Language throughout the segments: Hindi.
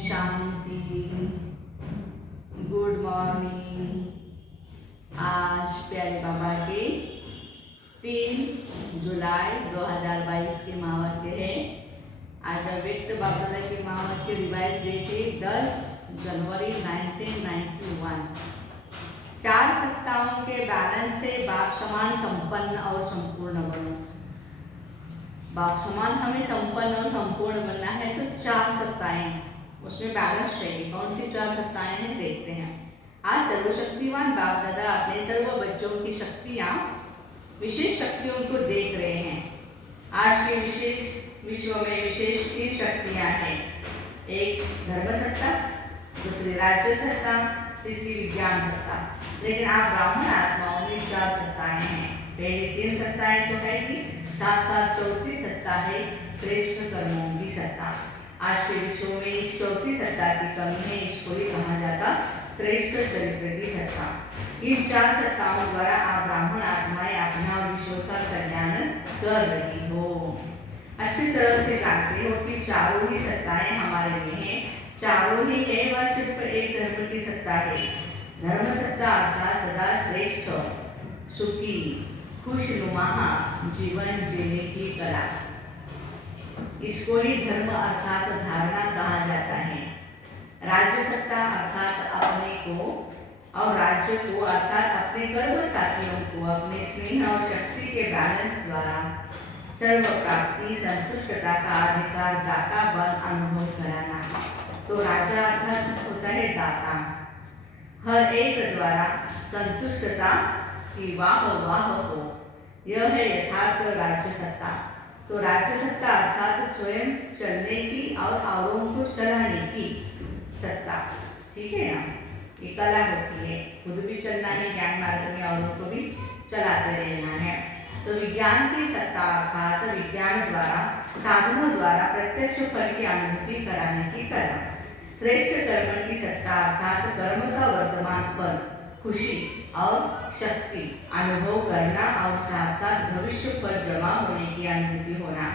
शांति। Good morning. आज प्यारे बाबा के 3 जुलाई 2022 के महावाक्य है। आज अव्यक्त बाबा के महावाक्य रिवाइज डेट है 10 जनवरी 1991। 4 सत्ताओं के बैलेंस से बाप समान संपन्न और संपूर्ण बनो। बाप समान हमें संपन्न और संपूर्ण बनना है तो 4 सत्ताएं उसमें बैलेंस रहेगी। कौन सी 4 सत्ताएं हैं देखते हैं। आज सर्वशक्तिवान बाप दादा अपने सर्व बच्चों की शक्तियां, विशेष शक्तियों को देख रहे हैं। आज के विशेष विश्व में विशेष 3 शक्तियां हैं। एक धर्म सत्ता, दूसरी राज्य सत्ता, तीसरी विज्ञान सत्ता। लेकिन आप ब्राह्मण आत्माओं में 4 सत्ताएं हैं। पहली 3 सत्ताएं तो है कि साथ साथ चौथी सत्ता है श्रेष्ठ कर्मों की सत्ता। आज के विश्व में इस चौथी सत्ता की कमी है। इसको ही कहा जाता श्रेष्ठ चरित्र की सत्ता। इन 4 सत्ताओं द्वारा आप ब्राह्मण आत्माएं अपना विश्व का कल्याण कर रही हो। अच्छी तरह से जानते हो कि चारों ही सत्ताएं हमारे लिए हैं। चारों ही है वह सिर्फ एक धर्म की सत्ता है। धर्म सत्ता अर्थात सदा श्रेष्ठ, सुखी, खुशनुमा जीवन जीने की कला। इसको ही धर्म अर्थात धारणा कहा जाता है। राज्य सत्ता अर्थात अपने को और राज्य को अर्थात अपने कर्म साथियों को अपने स्नेह और शक्ति के बैलेंस द्वारा सर्व प्राप्ति संतुष्टता का अधिकार दाता बन अनुभव कराना। तो राजा अर्थात होता है दाता। हर एक द्वारा संतुष्टता की वाह हो, यह है यथार्थ राज्य सत्ता। तो राज्य सत्ता अर्थात स्वयं चलने की और औरों को चलाने की सत्ता। ठीक है ना, ये कला होती है। खुद भी चलना है ज्ञान मार्ग में, औरों को भी चलाते रहना है। तो विज्ञान की सत्ता अर्थात विज्ञान द्वारा साधनों द्वारा प्रत्यक्ष फल की अनुभूति कराने की कला। श्रेष्ठ कर्म की सत्ता अर्थात कर्म का वर्तमान फल, खुशी और शक्ति अनुभव करना और साथ साथ भविष्य पर जमा होने की अनुभूति होना।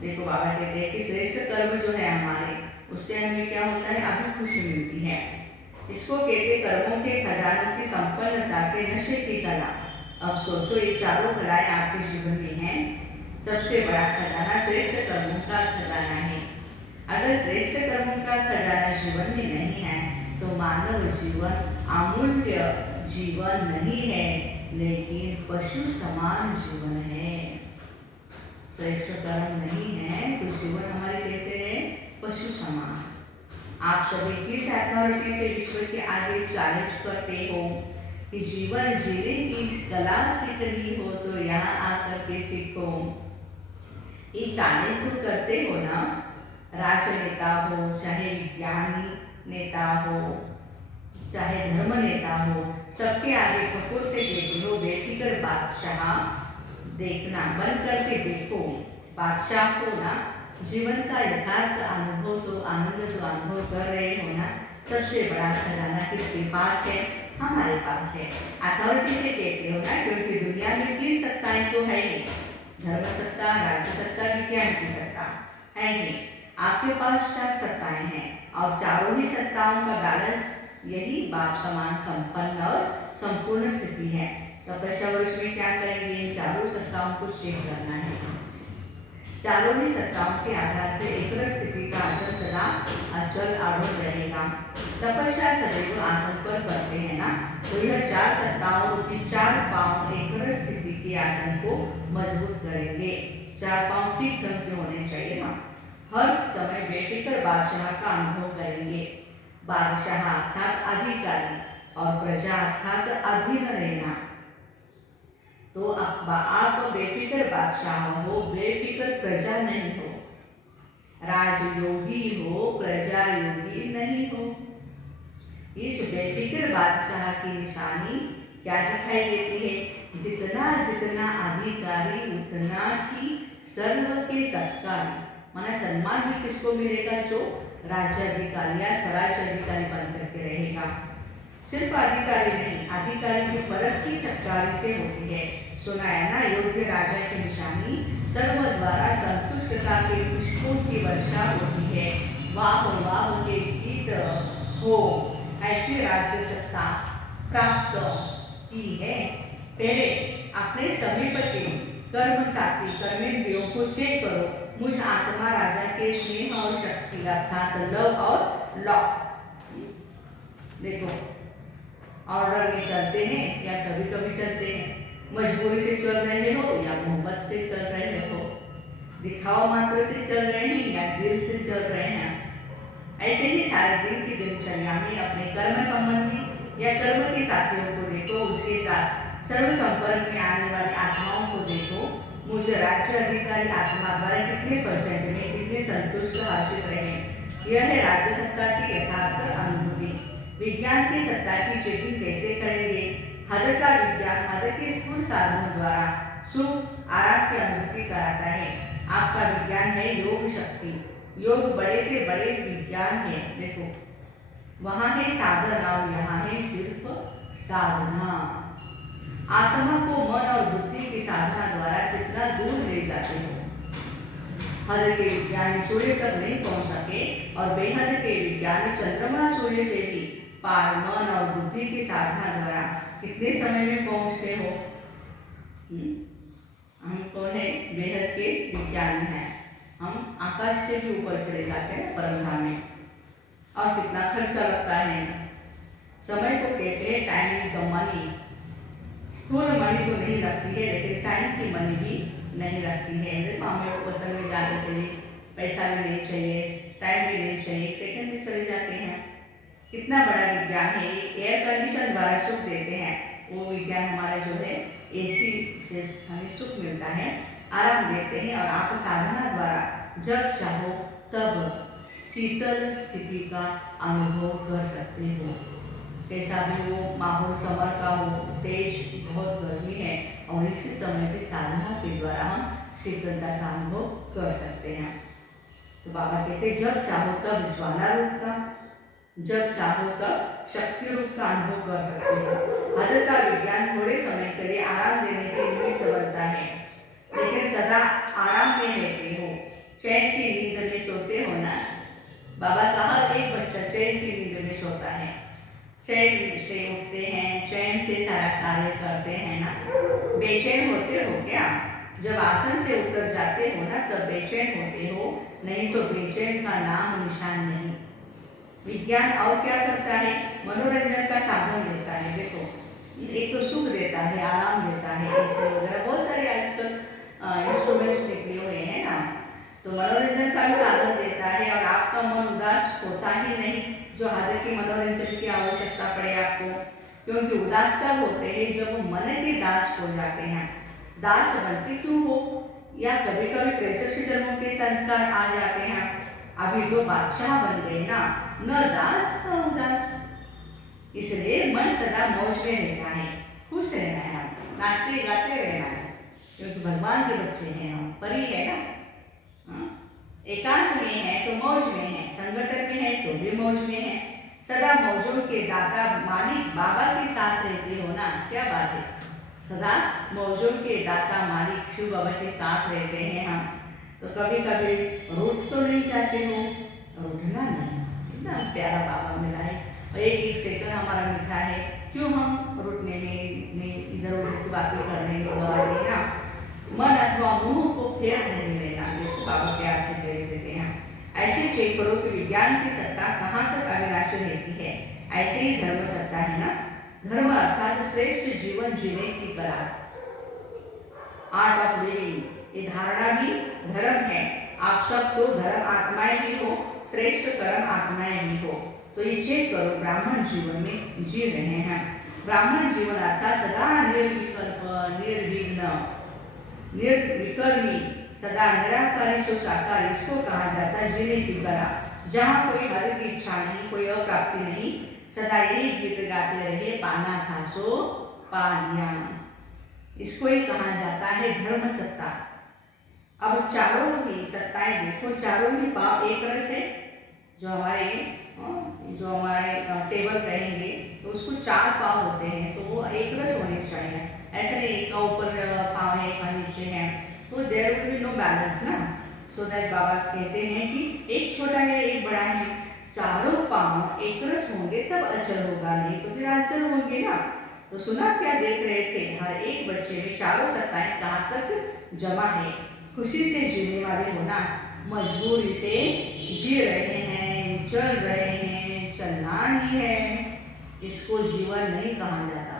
देखो बाबा कहते हैं कि श्रेष्ठ कर्म जो है हमारे, उससे हमें क्या होता है, अभी खुशी मिलती है। इसको कहते कर्मों के खजानों की संपन्नता के नशे की कला। अब सोचो ये चारों कलाएं आपके जीवन में हैं। सबसे बड़ा खजाना श्रेष्ठ कर्मों का खजाना है। अगर श्रेष्ठ कर्मों का खजाना जीवन में नहीं है तो मानव जीवन अमूल्य जीवन नहीं है, लेकिन पशु समान जीवन है। श्रेष्ठ कर्म नहीं है तो जीवन हमारे कैसे है, पशु समान। आप सभी किस अथॉरिटी से विश्व के आगे चैलेंज करते हो कि जीवन जीने की कला सीखनी हो तो यहाँ आकर के सीखो। ये चैलेंज तो करते हो ना, राजनेता हो, चाहे विज्ञानी नेता हो, चाहे धर्म नेता हो, सबके आगे खपुर से देखते हो। बेफिक्र बादशाह देखना बंद करके देखो। बादशाह को ना जीवन का यथार्थ अनुभव, तो आनंद जो अनुभव कर रहे हो ना, सबसे बड़ा खजाना किसके पास है, हमारे पास है। अथॉरिटी से कहते हो ना, क्योंकि दुनिया में 3 सत्ताएं तो है ही, धर्म सत्ता, राज्य सत्ता, विज्ञान की सत्ता है ही। आपके पास 4 सत्ताएं हैं और चारों ही सत्ताओं का बैलेंस यही बाप समान संपन्न और संपूर्ण स्थिति है। तपस्या वर्ष में क्या करेंगे, इन चारों सत्ताओं को चेक करना है। चारों ही सत्ताओं के आधार से एक स्थिति का आसन सदा अचल आरूढ़ रहेगा। तपस्या सदैव आसन पर करते हैं ना, तो यह 4 सत्ताओं की 4 पांव एक स्थिति के आसन को मजबूत करेंगे। 4 पांव ठीक ढंग से होने चाहिए ना। हर समय बेफिक्र बादशाह का अनुभव करेंगे। बादशाह अर्थात अधिकारी और प्रजा अर्थात अधीन रहना। तो आप बेफिक्र बादशाह हो, बेफिक्र प्रजा नहीं हो। राजयोगी हो, प्रजा योगी नहीं हो। इस बेफिक्र बादशाह की निशानी क्या दिखाई देती है, जितना जितना अधिकारी उतना ही सर्व के सत्कारी। माना सम्मान भी किसको मिलेगा, जो राज्य अधिकारी या स्वराज्य अधिकारी बन करके रहेगा। सिर्फ अधिकारी नहीं, अधिकारी की परत की सत्कारी से होती है। सुनाया ना, योग्य राजा की निशानी सर्व द्वारा संतुष्टता के पुष्पों की वर्षा होती है। वाह के गीत हो, ऐसी राज्य सत्ता प्राप्त की है। पहले अपने समीप के कर्म साथी कर्मेंद्रियों को चेक करो। मुझ आत्मा राजा के स्नेह और शक्ति अर्थात लव और लॉ। देखो, ऑर्डर में चलते हैं या कभी कभी चलते हैं, मजबूरी से चल रहे हो या मोहब्बत से चल रहे हो, दिखावा मात्र से चल रहे हैं या दिल से चल रहे हैं। ऐसे ही सारे दिन की दिनचर्या में अपने कर्म संबंधी या कर्म के साथियों को देखो, उसके साथ सर्व संपर्क में आने वाली आत्माओं को देखो। मुझे राज्य अधिकारी आत्मा द्वारा कितने परसेंट में कितने संतुष्ट हासिल रहे, यह है राज्य सत्ता की यथार्थ अनुभूति। विज्ञान की सत्ता की चेकिंग कैसे करेंगे? हद का विज्ञान हद के स्थूल साधनों द्वारा सुख आराम की अनुभूति कराता है। आपका विज्ञान है योग शक्ति। योग बड़े से बड़े विज्ञान है। देखो, वहाँ है साधना और यहाँ है सिर्फ साधना। आत्मा को मन और बुद्धि की साधना द्वारा कितना दूर ले जाते हो। हद के विज्ञानी सूर्य तक नहीं पहुंच सके और बेहद के विज्ञानी चंद्रमा सूर्य से भी पार मन और बुद्धि की साधना द्वारा कितने समय में पहुंचते हो। हम कौन है? बेहद के विज्ञानी हैं। हम आकाश से भी ऊपर चले जाते हैं परमधाम में। और कितना खर्चा लगता है। समय को कहते हैं टाइम इज द मनी। स्थूल मनी तो नहीं लगती है, लेकिन टाइम की मनी भी नहीं लगती है। हमें वतन में जाने के लिए पैसा भी नहीं चाहिए, टाइम भी नहीं चाहिए, एक सेकंड में चले जाते हैं। कितना बड़ा विज्ञान है। एयर कंडीशन द्वारा सुख देते हैं, वो विज्ञान हमारा जो है एसी से हमें सुख मिलता है, आराम देते हैं। और आप साधना द्वारा जब चाहो तब शीतल स्थिति का अनुभव कर सकते हो। कैसा भी वो माहौल समर का हो, तेज बहुत गर्मी है, और इसी समय भी साधना के द्वारा हम शीतलता का अनुभव कर सकते हैं। तो बाबा कहते जब चाहो तब ज्वाला रूप का, जब चाहो तब शक्ति रूप का अनुभव कर सकते हो। हद का विज्ञान थोड़े समय के लिए आराम देने के निमित्त बनता है, लेकिन सदा आराम में रहते हो, चैन की नींद में सोते हो ना। बाबा का हर एक बच्चा चैन की नींद में सोता है, चैन से उठते हैं, चैन से सारा कार्य करते हैं ना। बेचैन होते हो क्या? जब आसन से उतर जाते हो ना तब बेचैन होते हो, नहीं तो बेचैन का नाम निशान नहीं। विज्ञान और क्या करता है? मनोरंजन का साधन देता है। देखो, एक तो सुख देता है, आराम देता है, ऐसे वगैरह बहुत सारे आजकल इंस्ट्रूमेंट्स निकले हुए हैं ना, तो मनोरंजन का भी साधन देता है। और आपका मन उदास होता ही नहीं, जो हद की मनोरंजन की आवश्यकता पड़े आपको, क्योंकि उदास तब होते हैं जब मन के दास हो जाते हैं। दास बनते क्यों हो? या कभी कभी 63 जन्मों के संस्कार आ जाते हैं। अभी तो बादशाह बन गए ना, न दास न उदास। इसलिए मन सदा मौज में रहना है, खुश रहना है, नाचते गाते रहना है, क्योंकि भगवान के बच्चे हैं हम, परी है ना। एकांत में है तो मौज में है, संगठन में है तो भी मौज में है। सदा मौजों के दाता मालिक बाबा के साथ रहते हो ना, क्या बात है। सदा मौजों के दाता मालिक शिव बाबा के साथ रहते हैं हम। तो कभी कभी रूठ तो नहीं जाते हो, रूठना नहीं। कितना प्यारा बाबा मिला है, और एक एक सेकंड हमारा मीठा है, क्यों हम रूठने में इधर उधर की बातें करने में गवा देना। मन अथवा मुंह को फेर नहीं लेना, जो बाबा प्यार से दे देते हैं। ऐसे चेक करो कि विज्ञान की सत्ता कहाँ तक अविनाशी रहती है। ऐसे ही धर्म सत्ता है ना। धर्म अर्थात श्रेष्ठ जीवन जीने की कला, आर्ट ऑफ लिविंग, ये धारणा भी धर्म है। आप सब तो धर्म आत्माएं भी हो, श्रेष्ठ कर्म आत्माएं भी हो। तो ये चेक करो ब्राह्मण जीवन में जी रहे हैं। ब्राह्मण जीवन अर्थात सदा निर्विकल्प, निर्विघ्न, निर्विकर्मी, सदा निराकारी सो साकार, इसको कहा जाता है जीने की कला। जहाँ कोई हद की इच्छा नहीं, कोई अप्राप्ति नहीं, सदा यही गीत गाते रहे, पाना था सो पा लिया, इसको ही कहा जाता है धर्म सत्ता। अब चारों ही सत्ताएं देखो, चारों ही पाप एक रस है। जो हमारे टेबल कहेंगे तो उसको 4 पाव होते हैं, तो वो एक रस होने चाहिए। ऐसा नहीं एक का ऊपर पाव है, एक का नीचे है, तो there will be no balance ना। सो दैट बाबा कहते हैं कि एक छोटा है एक बड़ा है, चारों पांव एक रस होंगे तब अचल होगा, नहीं तो फिर अचल होंगे ना। तो सुना क्या देख रहे थे, हर एक बच्चे में चारों सत्ताएं कहाँ तक जमा है। खुशी से जीने वाले होना, मजबूरी से जी रहे हैं, चल रहे हैं, चलना ही है, इसको जीवन नहीं कहा जाता।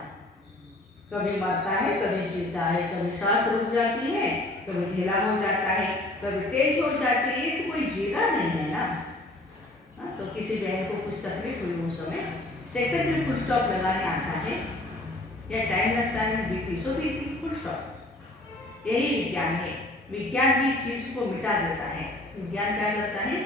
कभी मरता है, कभी जीता है, कभी सांस रुक जाती है, कभी ढीला हो जाता है, कभी तेज हो जाती है, तो कोई जीना नहीं है ना। तो किसी बहन को कुछ तकलीफ हुई उस समय सेकंड में फुल स्टॉप लगाने आता है या टाइम लगता है, बीती सो बीती, फुल स्टॉप। यही विज्ञान है। विज्ञान भी चीज को मिटा देता है। विज्ञान क्या करता है,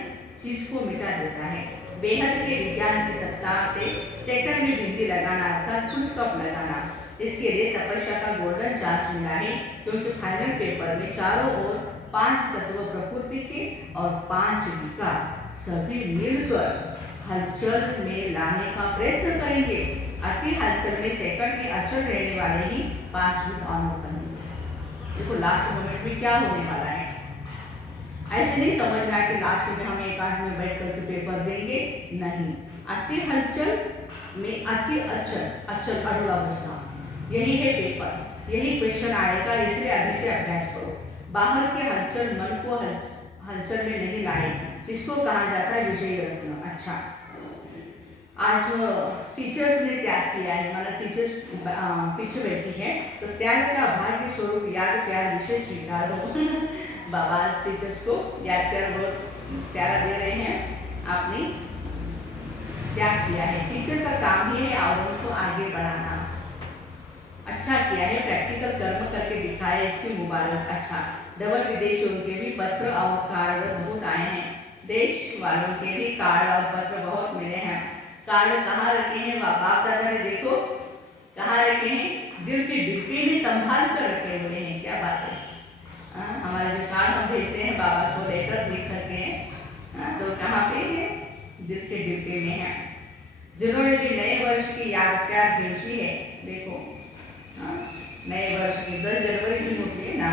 चीज को मिटा देता है। बेहद के विज्ञान की सत्ता से सेकंड में बिंदी लगाना अर्थात फुल स्टॉप लगाना, इसके लिए तपस्या का गोल्डन चांस मिला है, क्योंकि फाइनल पेपर में चारों ओर 5 तत्व प्रकृति के और 5 विकार सभी मिलकर हलचल में लाने का प्रयत्न करेंगे। अति हलचल में सेकंड में अचल रहने वाले ही पास भी ऑनर बनेंगे। देखो लास्ट मोमेंट में क्या होने वाला है, ऐसे नहीं समझना कि लास्ट में हम एक आध में बैठ करके पेपर देंगे, नहीं। अति हलचल में अति अचल, अचल अड़ुआ अवस्था, यही है पेपर, यही क्वेश्चन आएगा, इसलिए अभी से अभ्यास करो। बाहर के हलचल मन को हलचल में नहीं लाए, इसको कहा जाता है विजय रत्न। अच्छा, आज टीचर्स ने त्याग किया है, मतलब टीचर्स पीछे बैठी है, तो त्याग का भाग्य स्वरूप याद प्यार विशेष स्वीकार हो। बाबा आज टीचर्स को याद प्यार बहुत प्यारा दे रहे हैं। आपने त्याग किया है, टीचर का काम ही है और उनको आगे बढ़ाना। अच्छा किया है, प्रैक्टिकल कर्म करके दिखाया, इसकी मुबारक। अच्छा, डबल विदेशियों के भी पत्र और कार्ड बहुत आए हैं, देश वालों के भी कार्ड और पत्र बहुत मिले हैं। कार्ड कहाँ रखे हैं, बाप दादा ने देखो कहाँ रखे हैं, दिल की डिब्बी में संभाल कर रखे हुए हैं। क्या बात है, हमारे जो कार्ड हम भेजते हैं बाबा को लेटर लिख करके, तो कहाँ पे है, दिल के डिब्बे में है। जिन्होंने भी नए वर्ष की याद प्यार भेजी है, देखो नए वर्ष की 10 जनवरी की होती है ना,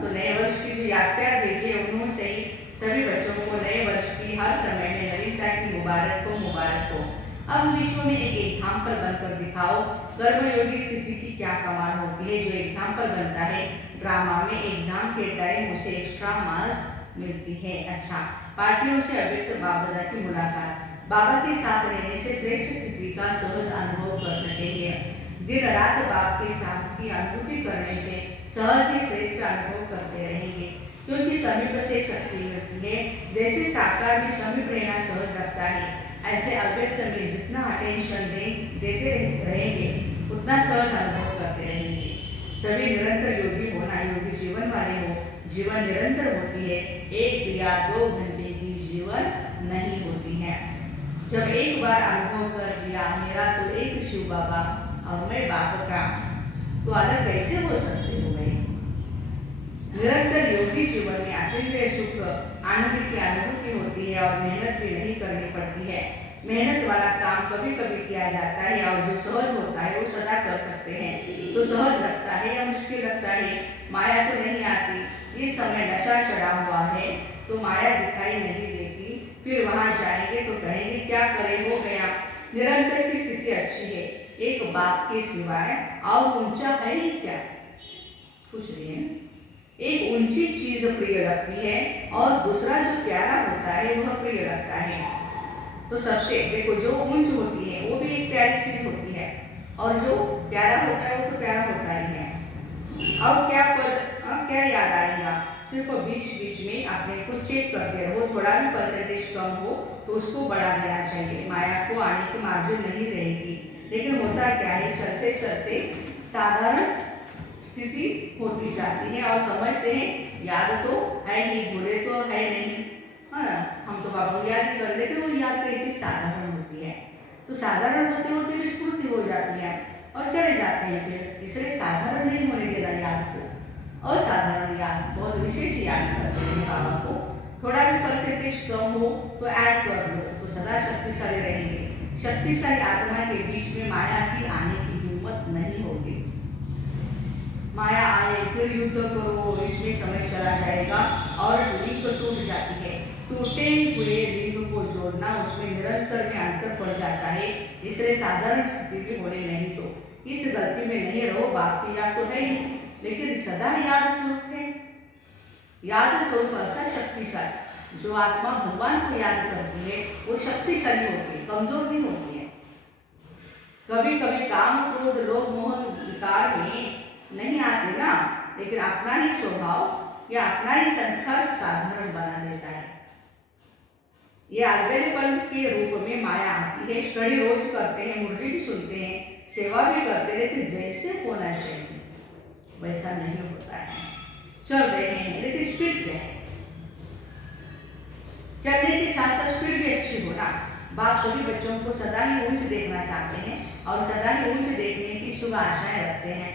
तो नए वर्ष की जो याद प्यार भेजी है उन्होंने से ही सभी बच्चों को नए वर्ष की हर समय में नवीनता की मुबारक हो, मुबारक हो। अब विश्व में एक एग्जाम्पल बनकर दिखाओ, कर्मयोगी स्थिति की क्या कमाल होती है। जो एग्जाम्पल बनता है ड्रामा में, एग्जाम के टाइम उसे एक्स्ट्रा मार्क्स मिलती है। अच्छा, पार्टियों से अव्यक्त बाप दादा की मुलाकात, बाबा के साथ रहने से श्रेष्ठ स्थिति का सहज अनुभव कर सकेंगे। दिन रात बाप के साथ की अनुभूति करने से सहज ही श्रेष्ठ अनुभव करते रहेंगे, क्योंकि समीप से शक्ति मिलती है। जैसे साकार भी समीप रहना सहज लगता है, ऐसे अव्यक्त में जितना अटेंशन देते रहेंगे उतना सहज अनुभव करते रहेंगे। सभी निरंतर योगी होना, योगी जीवन वाले हो, जीवन निरंतर होती है, 1 या 2 घंटे की जीवन नहीं होती है। जब एक बार अनुभव कर लिया मेरा तो एक शिव बाबा और मैं बाप का, तो अलग कैसे हो सकते हो भाई। निरंतर योगी जीवन में अतीन्द्रिय सुख आनंद की अनुभूति होती है और मेहनत भी नहीं करनी पड़ती है। मेहनत वाला काम कभी कभी किया जाता है और जो सहज होता है वो सदा कर सकते हैं। तो सहज लगता है या मुश्किल लगता है, माया तो नहीं आती। इस समय नशा चढ़ा हुआ है तो माया दिखाई नहीं देती, फिर वहां जाएंगे तो कहेंगे क्या करे, हो गया। निरंतर की स्थिति अच्छी है, एक बाप के सिवाय और ऊंचा है ही क्या, पूछ रही है। एक ऊंची चीज प्रिय लगती है और दूसरा जो प्यारा होता है वह प्रिय लगता है। तो सबसे देखो, जो ऊंच होती है वो भी एक प्यारी चीज होती है और जो प्यारा होता है वो तो प्यारा होता ही है। अब क्या याद आएगा, सिर्फ बीच बीच में अपने को चेक करते रहो, थोड़ा भी परसेंटेज कम हो तो उसको बढ़ा देना चाहिए, माया को आने की मार्जिन नहीं रहेगी। लेकिन होता क्या है, चलते चलते साधारण स्थिति होती जाती है और समझते हैं याद तो है नहीं, भूले तो है नहीं, हाँ हम तो बाबू याद ही कर, लेकिन वो याद कैसी साधारण होती है। तो साधारण होते होते विस्मृति हो जाती है और चले जाते हैं फिर। इसलिए साधारण नहीं होने देना याद को, और साधारण याद बहुत विशेष याद करते हैं बाबा को। थोड़ा भी परसेंटेज कम हो तो ऐड कर लो, तो सदा शक्तिशाली रहेंगे। शक्तिशाली आत्मा के बीच में माया की आने की हिम्मत नहीं होगी। माया आए फिर युद्ध करो, इसमें समय चला जाएगा और लिंग टूट जाती है। टूटे हुए लिंग को जोड़ना, उसमें निरंतर में अंतर पड़ जाता है। इसलिए साधारण स्थिति में होने नहीं दो। इस गलती में नहीं रहो। बाप की याद तो है ही, लेकिन सदा याद स्वरूप है। याद स्वरूप अर्थात शक्तिशाली। जो आत्मा भगवान को याद करती है वो शक्तिशाली होती है, कमजोर नहीं होती है। कभी कभी काम क्रोध लोभ मोह विकार में नहीं आते ना, लेकिन अपना ही स्वभाव या अपना ही संस्कार साधारण बना देता है। ये अरवेलेपन के रूप में माया आती है। स्टडी रोज करते हैं, मुरली भी सुनते हैं, सेवा भी करते हैं, लेकिन जैसे होना चाहिए वैसा नहीं होता है। चल रहे हैं लेकिन स्पीड क्या है? चलने के साथ साथ स्पीड भी अच्छी हो ना। बाप सभी बच्चों को सदा ही ऊंच देखना चाहते हैं और सदा ही ऊंच देखने की शुभ आशाएं रखते हैं।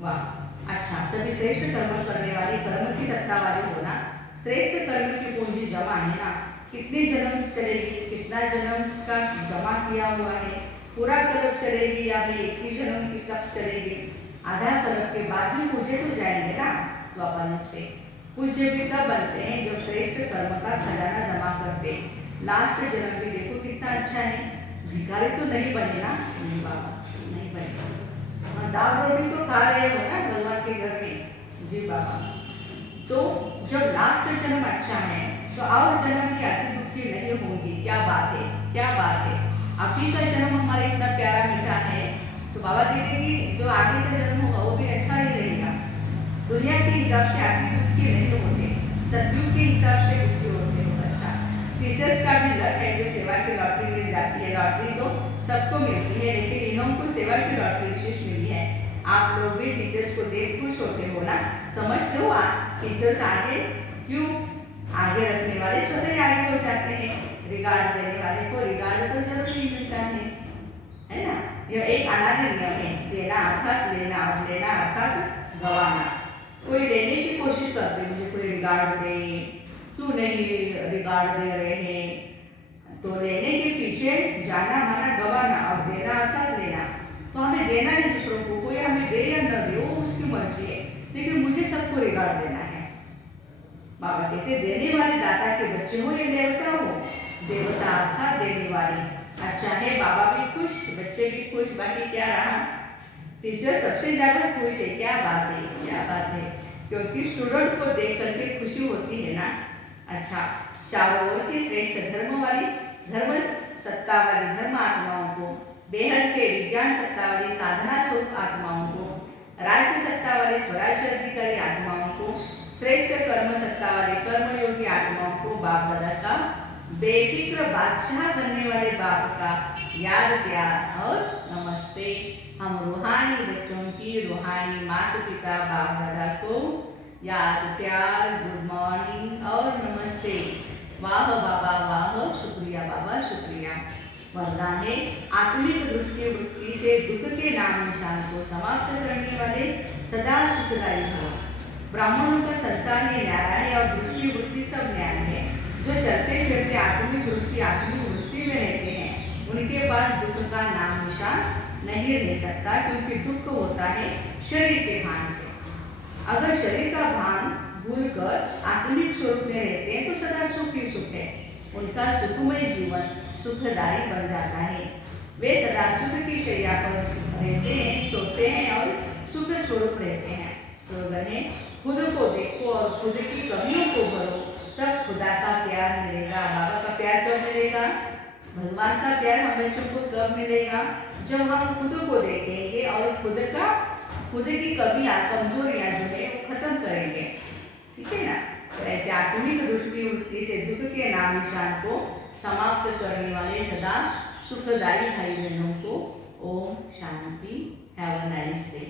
वाह, अच्छा। सभी श्रेष्ठ कर्म करने वाले, कर्म की सत्ता वाले होना। श्रेष्ठ कर्म की पूंजी जमा है ना। कितने जन्म चलेगी, कितना जन्म का जमा किया हुआ है, पूरा कल्प चलेगी या फिर एक ही जन्म की तक चलेगी? आधा कल्प के बाद भी पूजे तो जाएंगे ना द्वापर से। पूज्य भी तब बनते हैं जब श्रेष्ठ कर्म का खजाना जमा करते। लास्ट जन्म भी देखो कितना अच्छा है। भिखारी तो नहीं बने ना? नहीं बाबा, नहीं बने। दाल रोटी तो खा रहे हो ना भगवान के घर में। जी बाबा। तो जब लास्ट जन्म अच्छा है तो और जन्म की अति दुखी नहीं होंगी। क्या बात है, क्या बात है। अभी का जन्म हमारा इतना प्यारा मीठा है तो बाबा कहते कि जो आगे का जन्म होगा वो भी अच्छा ही रहेगा। दुनिया के हिसाब से अति दुखी नहीं होते, सतयुग के हिसाब से दुखी होते हो। अच्छा, टीचर्स का भी लक है जो सेवा की लॉटरी मिल जाती है। लॉटरी तो सबको मिलती है, लेकिन इन्हों को सेवा की लॉटरी विशेष मिली है। आप लोग भी टीचर्स को देख खुश होते हो ना, समझते हो टीचर्स आगे क्यों? आगे रखने वाले स्वतः ही आगे हो जाते हैं। रिगार्ड देने वाले को रिगार्ड तो जरूर ही मिलता है ना। यह एक अनादि नियम है। देना अर्थात लेना, और लेना अर्थात गवाना। कोई लेने की कोशिश करते, मुझे कोई रिगार्ड दे, क्यों नहीं रिगार्ड दे रहे हैं, तो लेने के पीछे जाना माना गवाना, और देना अर्थात लेना। तो हमें देना है दूसरों को, कोई हमें दे या न दे वो उसकी मर्जी है, लेकिन मुझे सबको रिगार्ड देना है। बाबा कहते देने वाले दाता के बच्चे हो या देवता हो। देवता अर्थात देने वाले। अच्छा है, बाबा भी खुश, बच्चे भी खुश, बाकी क्या रहा? टीचर सबसे ज्यादा खुश है। क्या बात है, क्या बात है, क्योंकि स्टूडेंट को देख करके खुशी होती है ना। अच्छा, चारों ओर की श्रेष्ठ धर्म वाली, धर्म सत्ता वाली धर्म आत्माओं को, बेहद के विज्ञान सत्ता वाली साधना स्वरूप आत्माओं को, राज्य सत्ता वाले स्वराज्य अधिकारी आत्माओं को, श्रेष्ठ कर्म सत्ता वाले कर्मयोगी आत्माओं को बाप दादा का बेफिक्र बादशाह बनने वाले बाप का याद प्यार और नमस्ते। हम रूहानी बच्चों की रूहानी माता पिता बाप दादा को याद प्यार, गुड मॉर्निंग और नमस्ते। वाह बाबा वाह, शुक्रिया बाबा शुक्रिया। वरदान है आत्मिक दृष्टि वृत्ति से दुख के नाम निशान को समाप्त करने वाले सदा सुखदायी हो। ब्राह्मणों का संसार में न्यारा है और दृष्टि वृत्ति सब न्यारी है। जो चलते फिरते आत्मिक दृष्टि आत्मिक वृत्ति में रहते हैं उनके पास दुख का नाम निशान नहीं रह सकता, क्योंकि दुख होता है शरीर के भान से। अगर शरीर का भान भूलकर आत्मिक स्वरूप में रहते हैं तो सदा सुख ही सुख है। उनका सुखमय जीवन सुखदायी बन जाता है। वे सदा सुख की शैया पर रहते हैं, सोते हैं और सुख स्वरूप रहते हैं। स्लोगन है खुद को देखो और खुद की कमियों को भरो, तब खुदा का प्यार मिलेगा। बाबा का प्यार कब मिलेगा? भगवान का प्यार हम बच्चों को कब मिलेगा? जब हम खुद को देखेंगे और खुद की कमियां कमजोरियां जो है वो खत्म करेंगे। ठीक है ना? तो ऐसे आत्मिक दृष्टि वृत्ति से दुख के नाम निशान को समाप्त करने वाले सदा सुखदायी भाई बहनों को ओम शांति। Have a nice day.